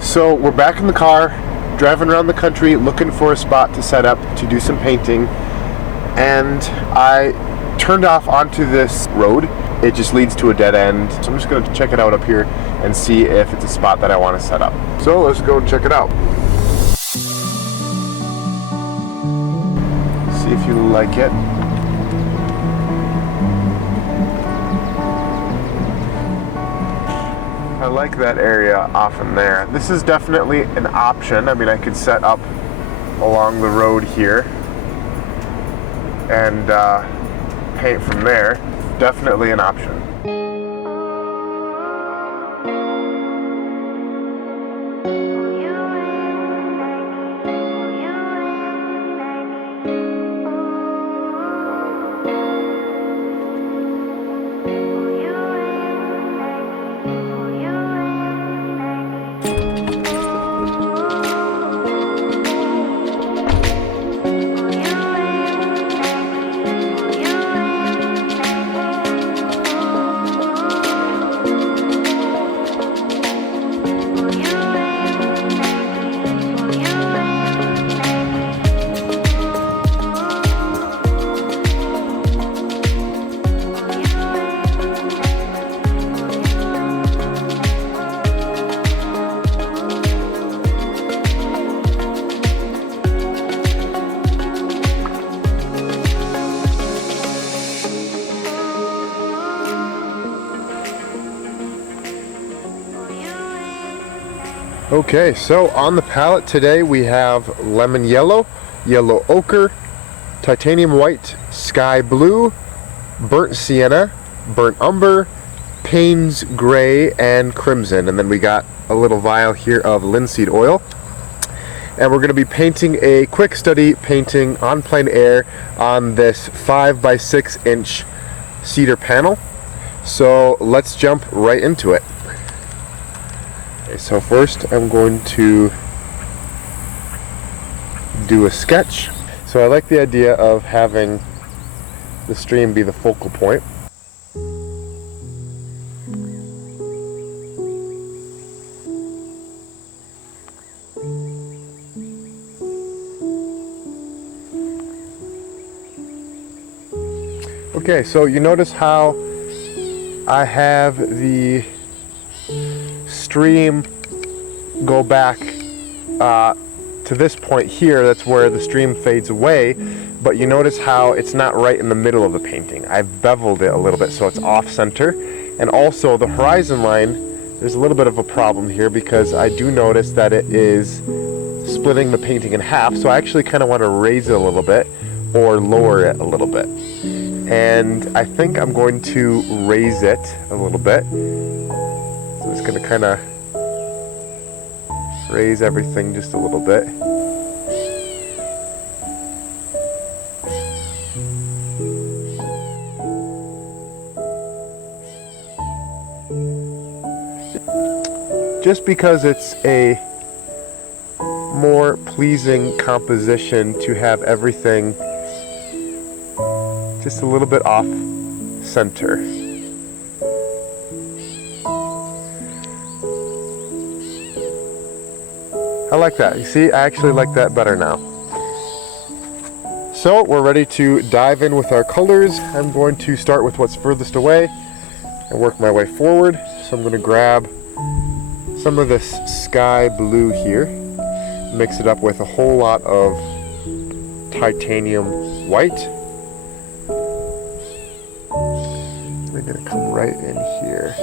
So we're back in the car, driving around the country looking for a spot to set up to do some painting, and I turned off onto this road. It just leads to a dead end, so I'm just going to check it out up here and see if it's a spot that I want to set up. So let's go and check it out. See if you like it. I like that area off in there. This is definitely an option. I mean, I could set up along the road here and paint from there. Definitely an option. Okay, so on the palette today we have lemon yellow, yellow ochre, titanium white, sky blue, burnt sienna, burnt umber, Payne's gray, and crimson. And then we got a little vial here of linseed oil. And we're going to be painting a quick study painting on plein air on this 5x6 inch cedar panel. So let's jump right into it. So first I'm going to do a sketch. So I like the idea of having the stream be the focal point. Okay, so you notice how I have the stream go back to this point here. That's where the stream fades away, but you notice how it's not right in the middle of the painting. I've beveled it a little bit so it's off center. And also the horizon line, there's a little bit of a problem here because I do notice that it is splitting the painting in half, so I actually kind of want to raise it a little bit or lower it a little bit. And I think I'm going to raise it a little bit. So it's going to kind of raise everything just a little bit. Just because it's a more pleasing composition to have everything just a little bit off center. I like that. You see, I actually like that better now. So we're ready to dive in with our colors. I'm going to start with what's furthest away and work my way forward. So I'm going to grab some of this sky blue here, mix it up with a whole lot of titanium white. We're going to come right in here.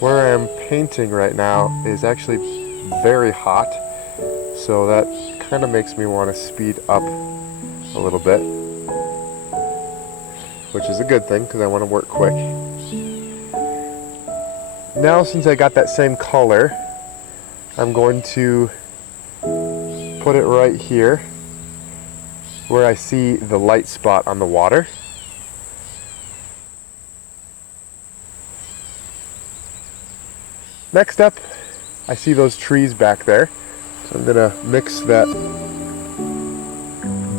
Where I'm painting right now is actually very hot, so that kind of makes me want to speed up a little bit, which is a good thing because I want to work quick. Now, since I got that same color, I'm going to put it right here where I see the light spot on the water. Next up I see those trees back there. So I'm gonna mix that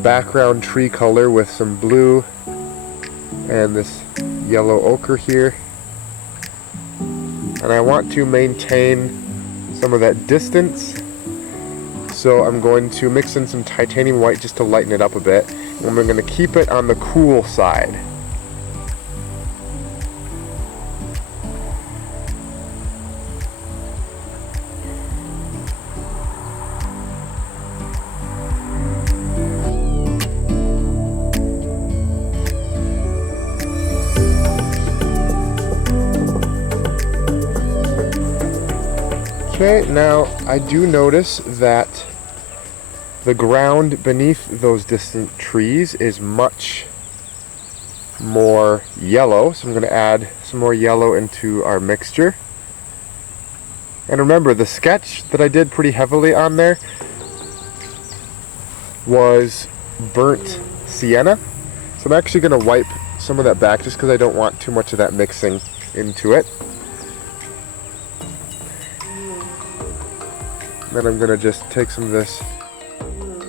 background tree color with some blue and this yellow ochre here. And I want to maintain some of that distance. So I'm going to mix in some titanium white just to lighten it up a bit. And we're going to keep it on the cool side. Okay, now I do notice that the ground beneath those distant trees is much more yellow, so I'm going to add some more yellow into our mixture. And remember, the sketch that I did pretty heavily on there was burnt sienna, so I'm actually going to wipe some of that back just because I don't want too much of that mixing into it. Then I'm going to just take some of this and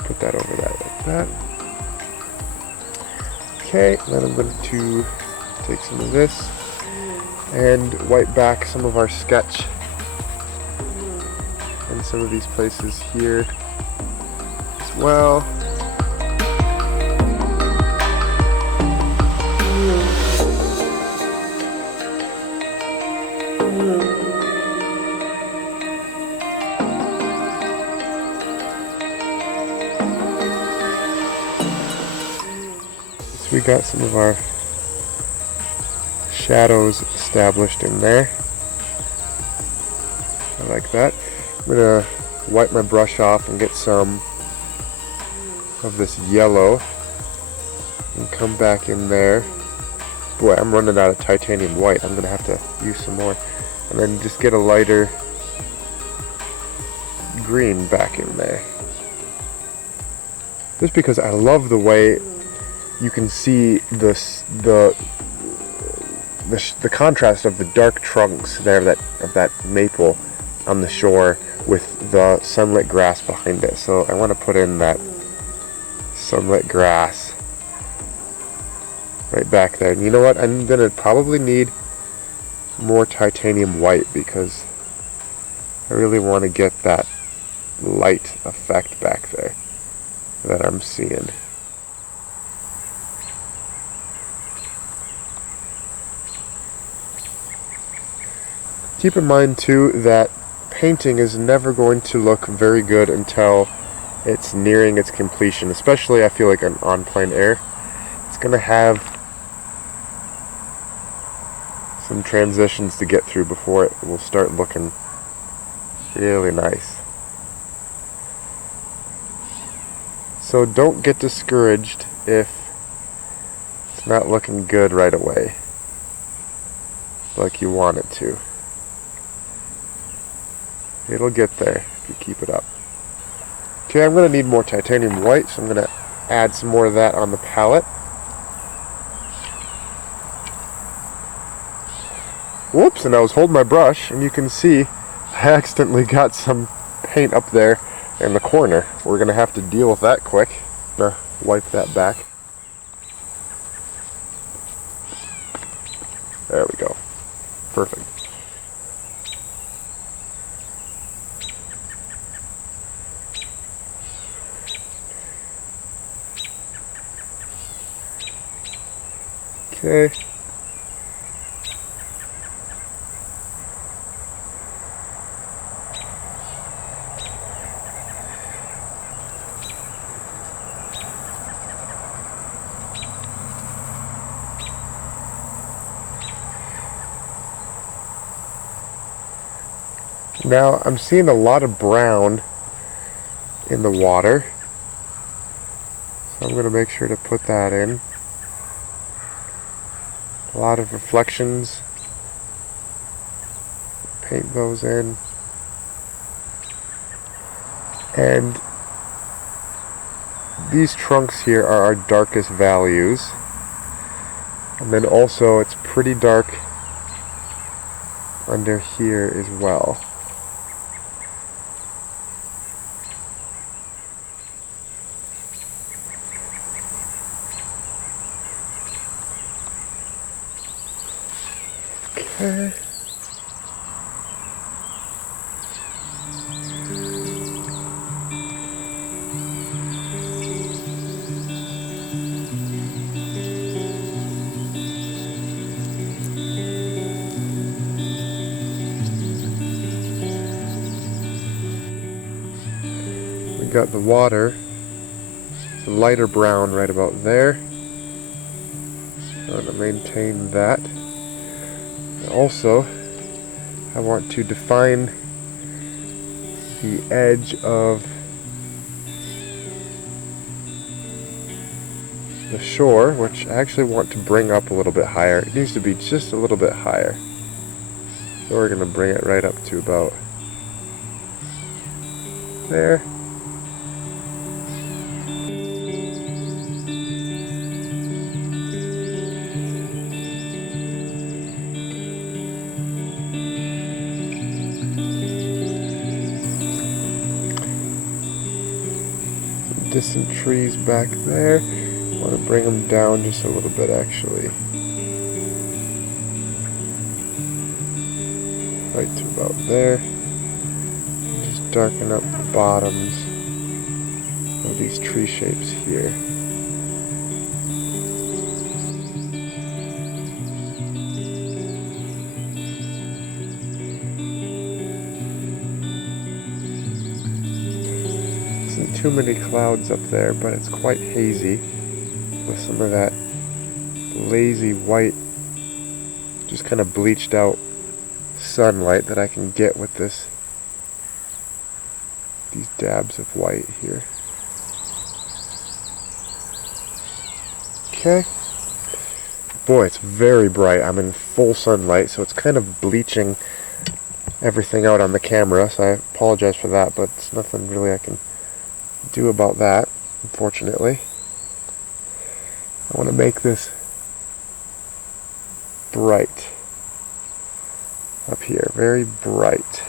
put that over that like that. Okay, then I'm going to take some of this and wipe back some of our sketch in some of these places here as well. We got some of our shadows established in there. I like that. I'm gonna wipe my brush off and get some of this yellow and come back in there. Boy, I'm running out of titanium white. I'm gonna have to use some more. And then just get a lighter green back in there. Just because I love the way you can see the contrast of the dark trunks there of that maple on the shore with the sunlit grass behind it. So I want to put in that sunlit grass right back there. And you know what? I'm gonna probably need more titanium white because I really want to get that light effect back there that I'm seeing. Keep in mind too that painting is never going to look very good until it's nearing its completion, especially I feel like on plein air. It's going to have some transitions to get through before it will start looking really nice. So don't get discouraged if it's not looking good right away like you want it to. It'll get there if you keep it up. Okay, I'm going to need more titanium white, so I'm going to add some more of that on the palette. Whoops, and I was holding my brush, and you can see I accidentally got some paint up there in the corner. We're going to have to deal with that quick. I'm going to wipe that back. There we go. Perfect. Okay. Now I'm seeing a lot of brown in the water, so I'm going to make sure to put that in. A lot of reflections. Paint those in. And these trunks here are our darkest values. And then also it's pretty dark under here as well. Okay. We got the water, the lighter brown right about there. I want to maintain that. Also, I want to define the edge of the shore, which I actually want to bring up a little bit higher. It needs to be just a little bit higher. So we're going to bring it right up to about there. Distant trees back there. I want to bring them down just a little bit actually. Right to about there. Just darken up the bottoms of these tree shapes here. Isn't too many clouds up there, but it's quite hazy with some of that lazy white, just kind of bleached out sunlight that I can get with these dabs of white here. Okay. Boy, it's very bright. I'm in full sunlight, so it's kind of bleaching everything out on the camera, so I apologize for that, but it's nothing really I can do about that, unfortunately. I want to make this bright up here, very bright.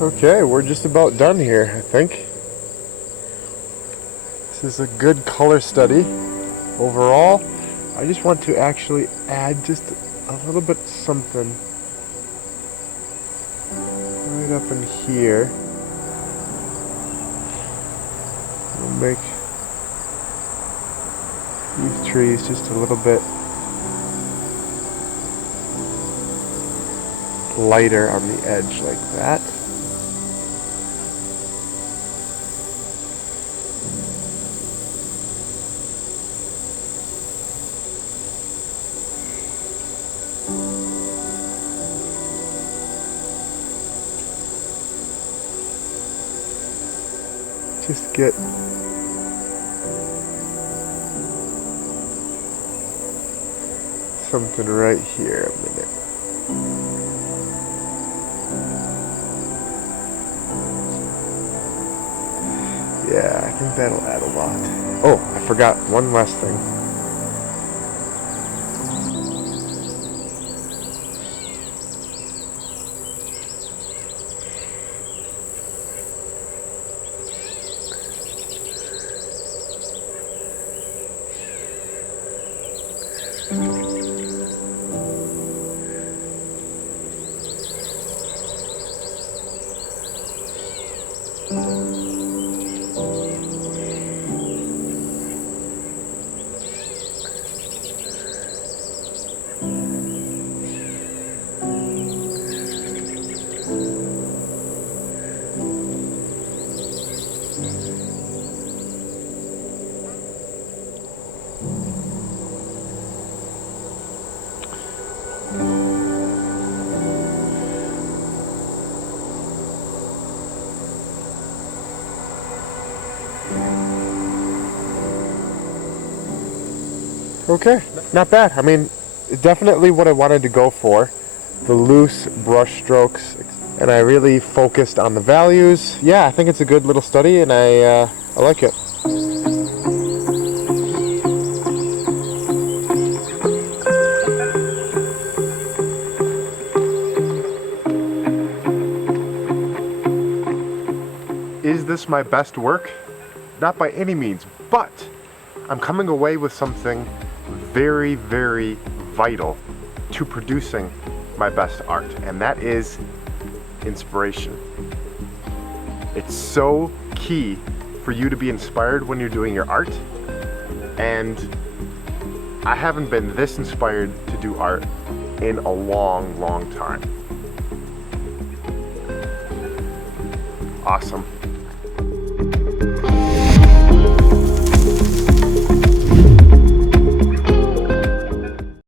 Okay, we're just about done here, I think. This is a good color study overall. I just want to actually add just a little bit something right up in here. We'll make these trees just a little bit lighter on the edge like that. just get something right here a minute. Yeah, I think that'll add a lot. Oh, I forgot one last thing. Okay, not bad. I mean, definitely what I wanted to go for. The loose brush strokes, and I really focused on the values. Yeah, I think it's a good little study, and I like it. Is this my best work? Not by any means, but I'm coming away with something very, very vital to producing my best art, and that is inspiration. It's so key for you to be inspired when you're doing your art, and I haven't been this inspired to do art in a long, long time. Awesome.